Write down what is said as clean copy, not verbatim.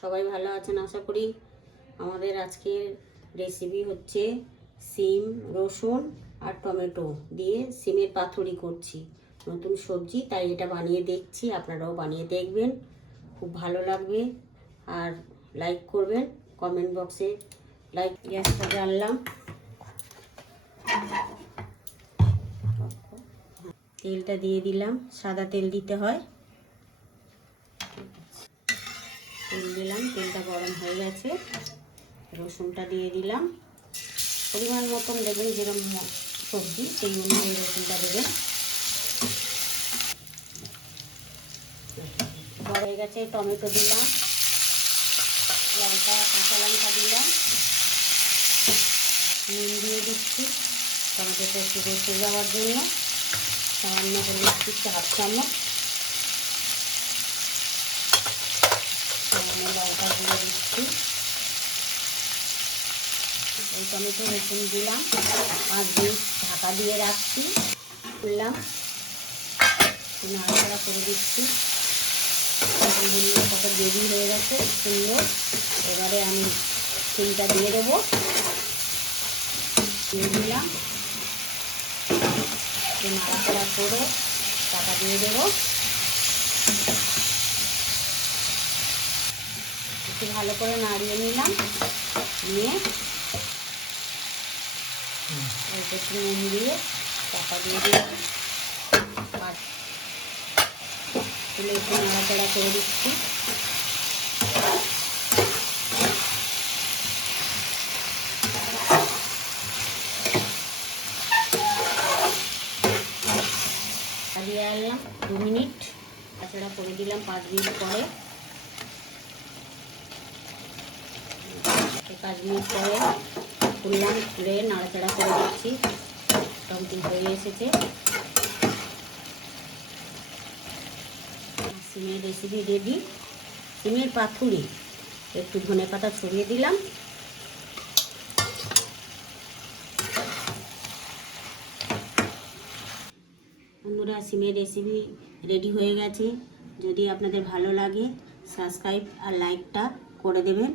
সবাই ভালো আছেন আশা করি। আমাদের আজকের রেসিপি হচ্ছে সিম, রসুন আর টমেটো দিয়ে সিমের পাতুরি করছি। নতুন সবজি, তাই এটা বানিয়ে দেখছি, আপনারাও বানিয়ে দেখবেন, খুব ভালো লাগবে। আর লাইক করবেন, কমেন্ট বক্সে লাইক। গ্যাসটা জ্বাললাম, তেলটা দিয়ে দিলাম, সাদা তেল দিতে হয়। তেল দিলাম, তেলটা গরম হয়ে গেছে, রসুনটা দিয়ে দিলাম। পরিমাণ মতন দেবেন, যেরকম সবজি সেই অনুযায়ী রসুনটা দেবেন। বড় হয়ে গেছে, টমেটো দিলাম, কাঁচা লঙ্কা দিলাম, নুন দিয়ে দিচ্ছি টমেটোটা একটু কষে যাওয়ার জন্য। সামান্য করে দিচ্ছি হাফ চামচ, সামান্য লঙ্কা দিয়ে দিচ্ছি। এই টমেটো রসুন দিলাম, 5 মিনিট ঢাকা দিয়ে রাখছি। দিলাম, নাড়াচাড়া করে দিচ্ছি। কত গ্রেভি হয়ে গেছে, সুন্দর। এবারে আমি সিমটা দিয়ে দেবো, দিয়ে দিলাম, নাড়াচাড়া করে টাকা দিয়ে দেবো। একটু ভালো করে নাড়িয়ে নিলাম, নিয়ে একটু নুন দিয়ে টাকা দিয়ে দিলাম, আর তুলে একটু নাড়াচাড়া করে দিচ্ছি। দিয়ে আনলাম 2 মিনিট, নাড়াচাড়া করে দিলাম। 5 মিনিট পরে, 5 মিনিট পরে খুললাম, খুলে নাড়াচাড়া করে দিচ্ছি। মোটামুটি হয়ে এসেছে। সিমের রেসিপি রেডি, সিমের পাতুরি। একটু ধনেপাতা ছড়িয়ে দিলাম। বন্ধুরা, সিমের রেসিপি রেডি হয়ে গেছে। যদি আপনাদের ভালো লাগে, সাবস্ক্রাইব আর লাইকটা করে দেবেন।